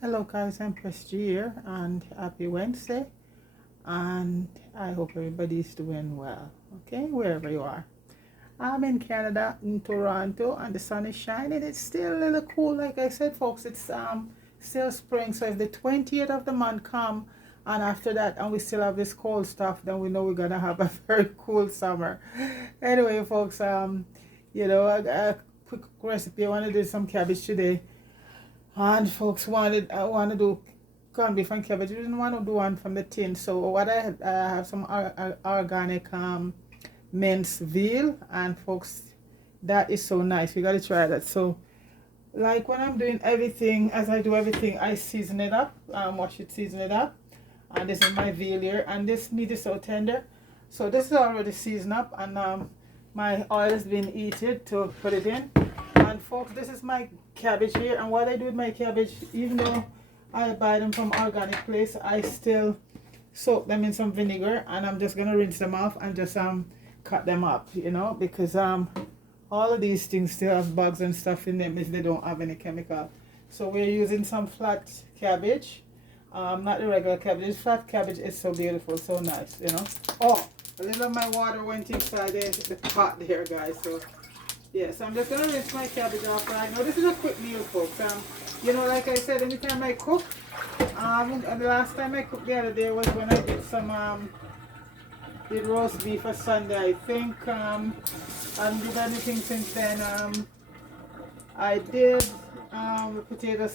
Hello guys, I'm Press G here and happy Wednesday, and I hope everybody's doing well, okay, wherever you are. I'm in Canada, in Toronto, and the sun is shining. It's still a little cool, like I said folks. It's still spring, so if the 20th of the month come and after that and we still have this cold stuff, then we know we're gonna have a very cool summer. Anyway folks, a quick recipe. I want to do some cabbage today. And folks I want to do corned beef and cabbage. I didn't want to do one from the tin. So what I have some organic minced veal, and folks, that is so nice. We got to try that. So like when I'm doing everything, as I do everything, I season it up, wash it, season it up. And this is my veal here, and this meat is so tender. So this is already seasoned up, and my oil has been heated to put it in. And folks, this is my cabbage here, and what I do with my cabbage, even though I buy them from organic place, I still soak them in some vinegar, and I'm just gonna rinse them off and just cut them up, because all of these things still have bugs and stuff in them if they don't have any chemical. So we're using some flat cabbage, not the regular cabbage. This flat cabbage is so beautiful, so nice. Oh, a little of my water went inside the pot there, guys. So yeah, so I'm just gonna rinse my cabbage off right now. This is a quick meal, folks. Like I said, anytime I cook, the last time I cooked the other day was when I did roast beef for Sunday. I think I haven't did anything since then. I did potato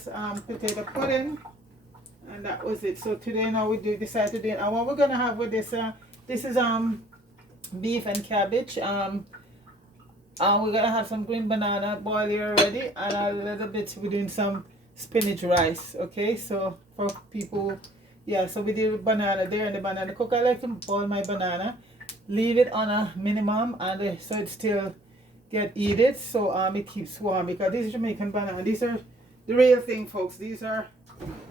pudding, and that was it. So today now we decide to do it. And what we're gonna have with this is beef and cabbage. We're gonna have some green banana boiled here already, and a little bit we're doing some spinach rice. Okay, so for people, yeah. So we did banana there and the banana cook. I like to boil my banana, leave it on a minimum, and so it still get heated. So it keeps warm, because these are Jamaican banana. These are the real thing, folks. These are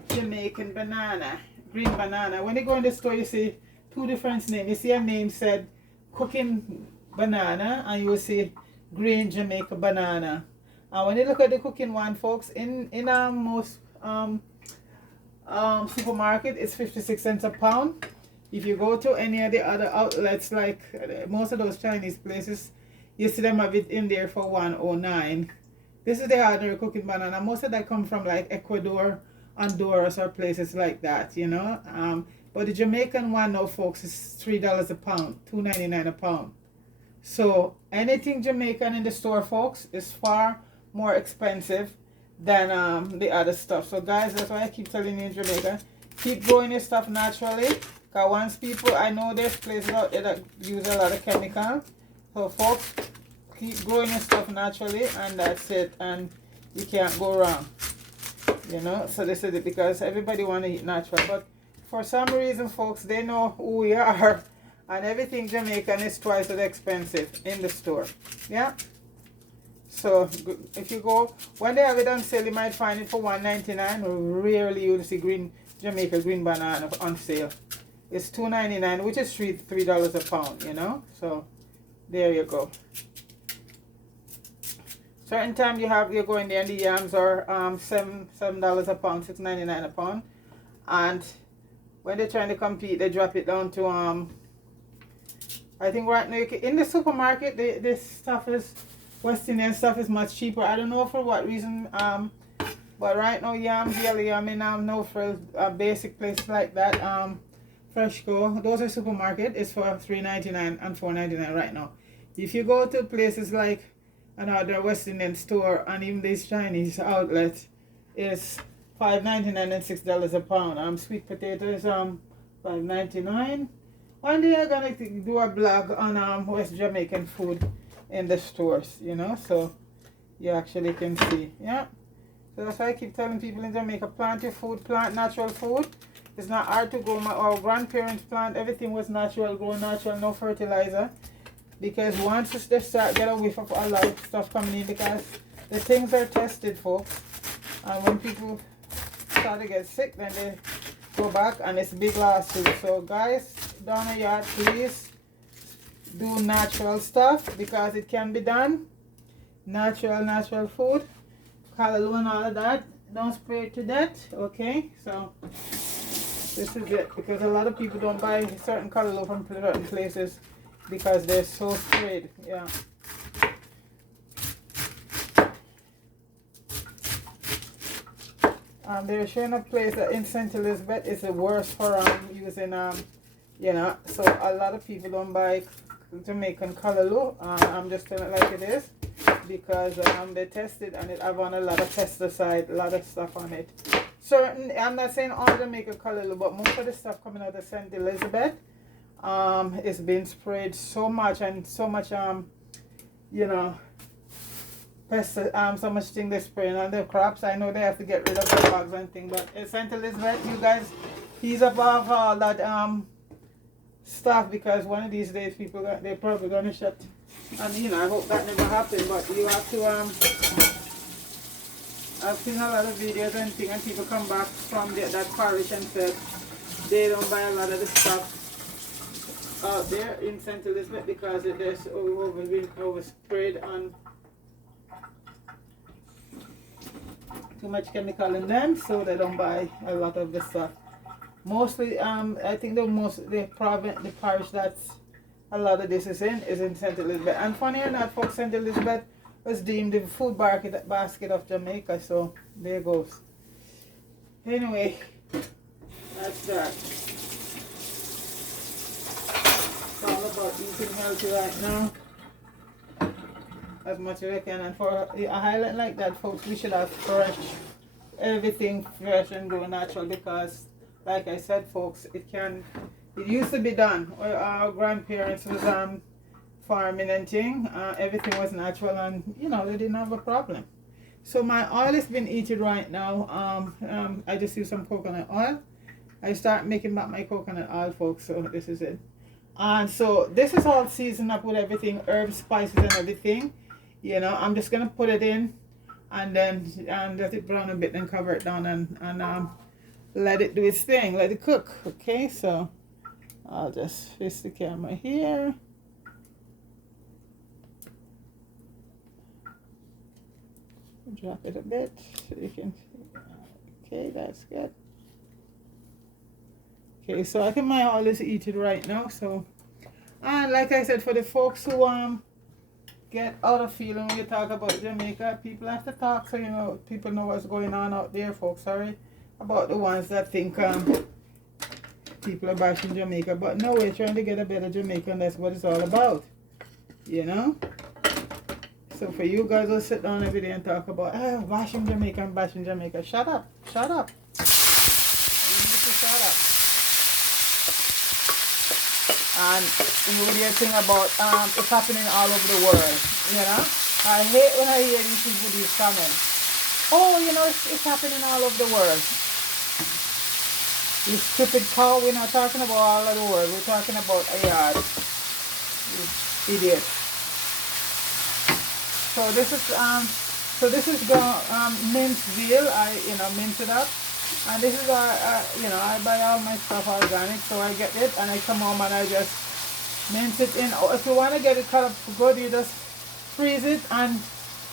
Jamaican banana, green banana. When you go in the store, you see two different names. You see a name said cooking banana, and you will see green Jamaica banana. And when you look at the cooking one, folks, in most supermarket, it's 56 cents a pound. If you go to any of the other outlets, like most of those Chinese places, you see them have it in there for 109. This is the ordinary cooking banana. Most of that come from like Ecuador, Honduras, or places like that. But the Jamaican one now, folks, is $3 a pound, $2.99 a pound. So anything Jamaican in the store, folks, is far more expensive than the other stuff. So guys, that's why I keep telling you in Jamaica, keep growing your stuff naturally. Because once people, I know there's places out there that use a lot of chemical. So folks, keep growing your stuff naturally, and that's it. And you can't go wrong. So this is it, because everybody want to eat natural. But for some reason, folks, they know who we are. And everything Jamaican is twice as expensive in the store. Yeah. So if you go, when they have it on sale, you might find it for $1.99. Rarely you'll see Jamaica green banana on sale. It's $2.99, which is $3 a pound. So there you go. Certain time you're going there, and the yams are $7 a pound, $6.99 a pound. And when they're trying to compete, they drop it down to I think right now in the supermarket, this stuff is West Indian stuff is much cheaper. I don't know for what reason. But right now, yams, yellow yam, and no for basic places like that. Freshco, those are supermarket. It's for $3.99 and $4.99 right now. If you go to places like another West Indian store, and even these Chinese outlets, it's $5.99 and $6 a pound. Sweet potatoes $5.99. One day I'm gonna do a blog on West Jamaican food in the stores, so you actually can see. Yeah. So that's why I keep telling people in Jamaica, plant your food, plant natural food. It's not hard to grow. Our grandparents plant, everything was natural, grow natural, no fertilizer. Because once they start get a whiff of a lot of stuff coming in, because the things are tested, folks. And when people start to get sick, then they go back and it's big lawsuit. So guys, down a yard, please do natural stuff, because it can be done. Natural food, callaloo and all of that. don't spray it to death. Okay, so this is it, because a lot of people don't buy certain callaloo from certain places because they're so sprayed. Yeah. They're showing a place that in St. Elizabeth is the worst for using you know, so a lot of people don't buy Jamaican callaloo. I'm just telling it like it is, because they tested and it have on a lot of pesticide, a lot of stuff on it. Certain, I'm not saying all Jamaican callaloo, but most of the stuff coming out of St. Elizabeth is being sprayed so much, and so much you know, so much thing they're spraying on their crops. I know they have to get rid of the bugs and things, but in St. Elizabeth, you guys, he's above all that stuff, because one of these days people they're probably gonna shut. And you know, I hope that never happens, but you have to I've seen a lot of videos and things, and people come back from that parish and said they don't buy a lot of the stuff out there in St. Elizabeth because it is oversprayed on too much chemical in them, so they don't buy a lot of the stuff. Mostly, I think the parish that's a lot of this is in St. Elizabeth. And funny or not, folks, St. Elizabeth was deemed the food basket of Jamaica, so there goes. Anyway, that's that. It's all about eating healthy right now, as much as I can. And for a highlight like that, folks, we should have everything fresh and grow natural, because like I said, folks, it used to be done. Our grandparents was farming and thing. Everything was natural, and you know, they didn't have a problem. So my oil has been eaten right now. I just use some coconut oil. I start making back my coconut oil, folks, so this is it. And so this is all seasoned up with everything, herbs, spices and everything. You know, I'm just gonna put it in and then let it brown a bit and cover it down and let it do its thing, let it cook. Okay, so I'll just face the camera here. Drop it a bit so you can see. Okay, that's good. Okay, so I think my oil is eaten right now. So, and like I said, for the folks who get out of feeling when you talk about Jamaica, people have to talk, so you know, people know what's going on out there, folks. Sorry about the ones that think people are bashing Jamaica, but no, we're trying to get a better Jamaica, and that's what it's all about, you know. So for you guys who sit down every day and talk about bashing Jamaica and bashing Jamaica, shut up, shut up. You need to shut up. And you will hear a thing about it's happening all over the world, you know. I hate when I hear these comments. Oh, you know, it's happening all over the world. You stupid cow, we're not talking about all of the world. We're talking about a yard. You idiot. So this is minced veal. I mince it up, and this is I buy all my stuff organic, so I get it and I come home and I just mince it in. If you want to get it cut up good, you just freeze it and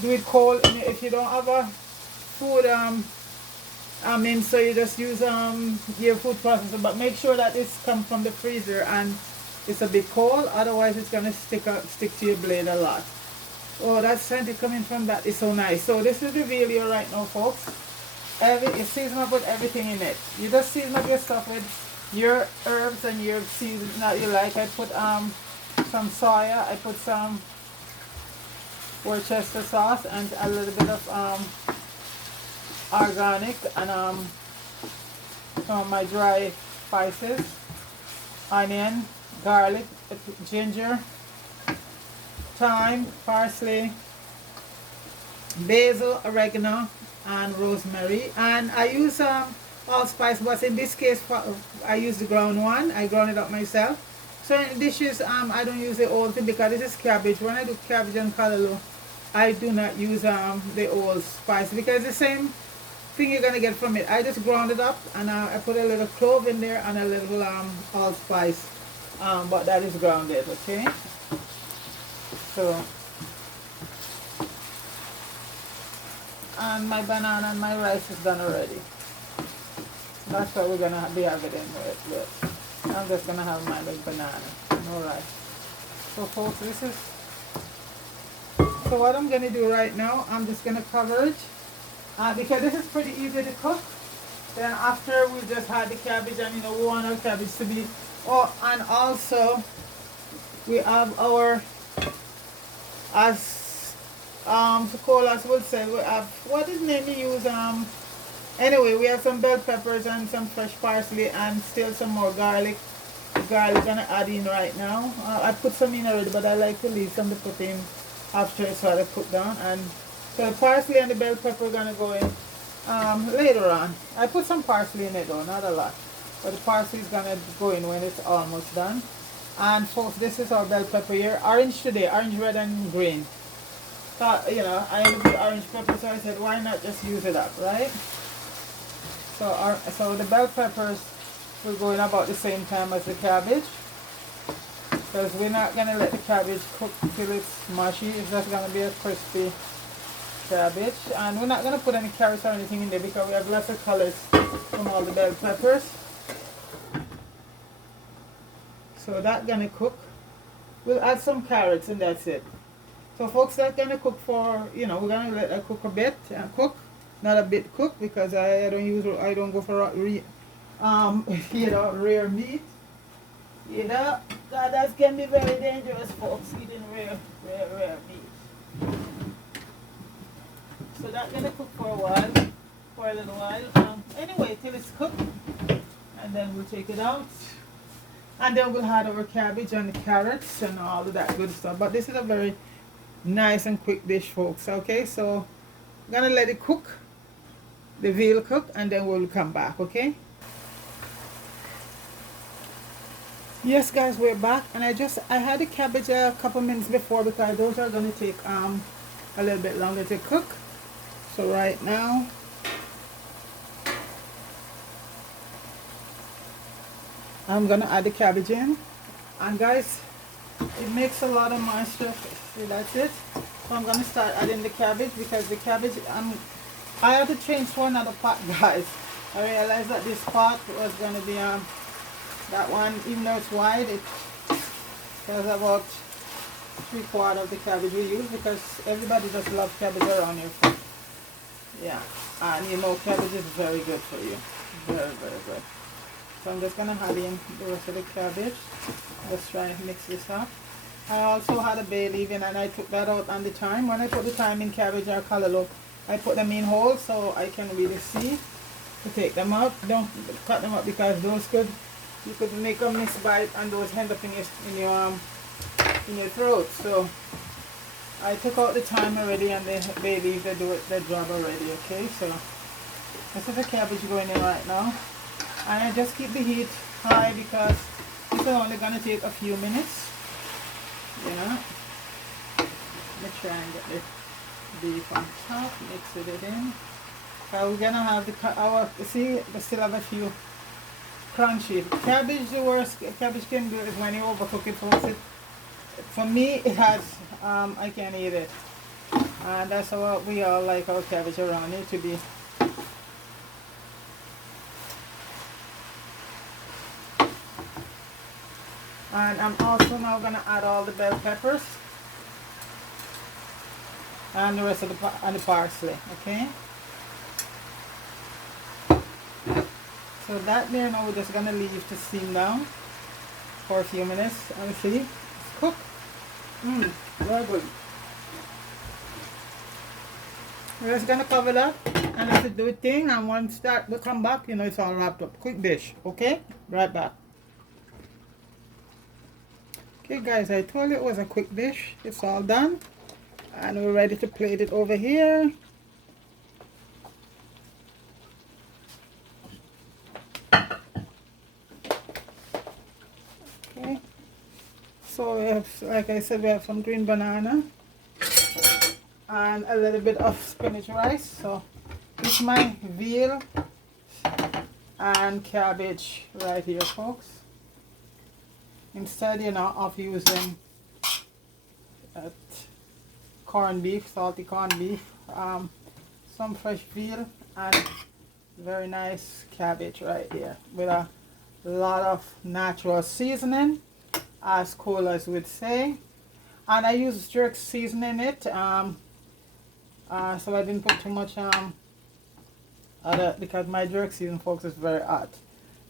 do it cold. And if you don't have a food so you just use your food processor, but make sure that it's come from the freezer and it's a bit cold, otherwise it's gonna stick to your blade a lot. Oh, that scent coming from that is so nice. So this is the veal here right now, folks. It's seasoned up with everything in it. You just season up your stuff with your herbs and your seasons that you like. I put some soya, I put some Worcester sauce, and a little bit of organic, and some of my dry spices, onion, garlic, ginger, thyme, parsley, basil, oregano, and rosemary. And I use allspice, but in this case I use the ground one. I ground it up myself. Certain dishes I don't use the old thing because this is cabbage. When I do cabbage and callaloo, I do not use the old spice because the same thing you're gonna get from it. I just ground it up and I put a little clove in there and a little allspice, but that is grounded. Okay, so and my banana and my rice is done already. That's what we're gonna be having it with. I'm just gonna have my big banana, no rice. So folks, this is, so what I'm gonna do right now, I'm just gonna cover it because this is pretty easy to cook. Then after we just had the cabbage, and you know we want our cabbage to be, oh, and also we have our, as Colas would say, we have, what is the name we use, anyway, we have some bell peppers and some fresh parsley and still some more garlic. Garlic gonna add in right now. I put some in already, but I like to leave some to put in after it's already put down. And so the parsley and the bell pepper are gonna go in later on. I put some parsley in it though, not a lot, but the parsley is gonna go in when it's almost done. And folks, this is our bell pepper here, orange today, orange, red, and green. So, you know, I use the orange pepper, so I said, why not just use it up, right? So the bell peppers will go in about the same time as the cabbage, because we're not going to let the cabbage cook till it's mushy. It's just going to be a crispy cabbage, and we're not going to put any carrots or anything in there because we have lots of colors from all the bell peppers. So that's going to cook. We'll add some carrots and that's it. So folks, that's going to cook for, you know, we're going to let it cook a bit and cook. Not a bit cook because I don't go for you know, rare meat. You know, that can be very dangerous, folks, eating rare meat. So that's gonna cook for a while, for a little while. Anyway, till it's cooked, and then we'll take it out, and then we'll add our cabbage and the carrots and all of that good stuff. But this is a very nice and quick dish, folks. Okay, so I'm gonna let it cook, the veal cook, and then we'll come back. Okay. Yes guys, we're back, and I had the cabbage a couple minutes before because those are going to take a little bit longer to cook. So right now I'm going to add the cabbage in, and guys, it makes a lot of moisture. See, that's it. So I'm going to start adding the cabbage because the cabbage, I have to change to another pot, guys. I realized that this pot was going to be that one, even though it's wide, it has about 3/4 of the cabbage we use because everybody just loves cabbage around here. Yeah, and you know cabbage is very good for you. Very, very good. So I'm just going to add in the rest of the cabbage. Let's try and mix this up. I also had a bay leaf in, and I took that out on the thyme. When I put the thyme in cabbage or cantaloupe, I put them in whole so I can really see to take them out. Don't cut them up because those you could make a misbite and those end up in your throat. So I took out the thyme already, and the bay leaf, they do it their job already. Okay, so this is the cabbage going in right now, and I just keep the heat high because this is only going to take a few minutes. Yeah, let me try and get the beef on top, mix it in. So we're gonna have see, we still have a few crunchy. Cabbage, the worst cabbage can do is when you overcook it, folks. For me, it has, I can't eat it. And that's how we all like our cabbage around here to be. And I'm also now going to add all the bell peppers and the rest of the parsley, okay? So that there now we're just going to leave to steam down for a few minutes and see, it's cooked. Very good. We're just going to cover that and let it do its thing, and once we come back, you know, it's all wrapped up. Quick dish, okay? Right back. Okay guys, I told you it was a quick dish. It's all done and we're ready to plate it over here. Okay, so we have, like I said, we have some green banana and a little bit of spinach rice. So this is my veal and cabbage right here, folks. Instead, you know, of using corned beef, salty corned beef, some fresh veal and very nice cabbage right here with a lot of natural seasoning, as coolers would say. And I use jerk seasoning it, so I didn't put too much other, because my jerk season, folks, is very hot.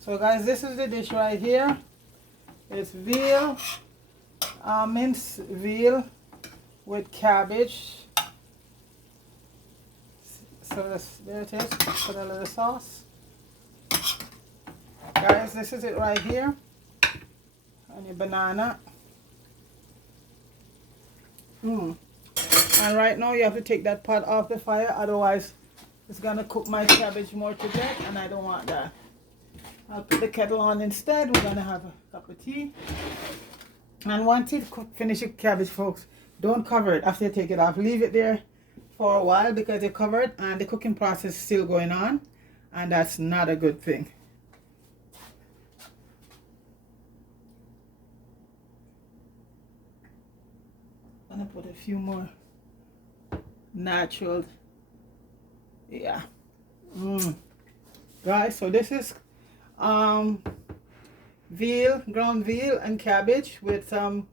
So guys, this is the dish right here. It's veal, minced veal with cabbage. So there it is. Put a little sauce. Guys, this is it right here. And your banana. And right now you have to take that pot off the fire, otherwise it's gonna cook my cabbage more to death, and I don't want that. I'll put the kettle on instead. We're gonna have a cup of tea. And once you finish your cabbage, folks, don't cover it after you take it off. Leave it there for a while because you're covered and the cooking process is still going on, and that's not a good thing. I'm gonna put a few more natural, yeah. Guys, so this is veal, ground veal and cabbage with some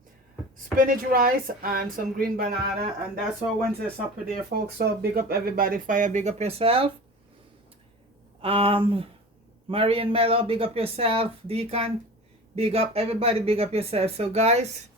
spinach rice and some green banana, and that's our Wednesday supper there, folks. So big up everybody. Fire, big up yourself. Marie and Mello, big up yourself. Deacon, big up everybody, big up yourself. So guys,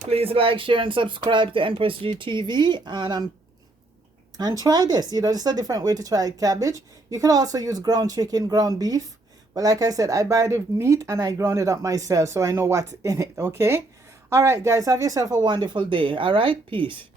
please like, share and subscribe to Empress G TV, and try this. You know, it's a different way to try cabbage. You could also use ground chicken, ground beef, but like I said, I buy the meat and I ground it up myself, so I know what's in it. Okay, all right guys, have yourself a wonderful day. All right, peace.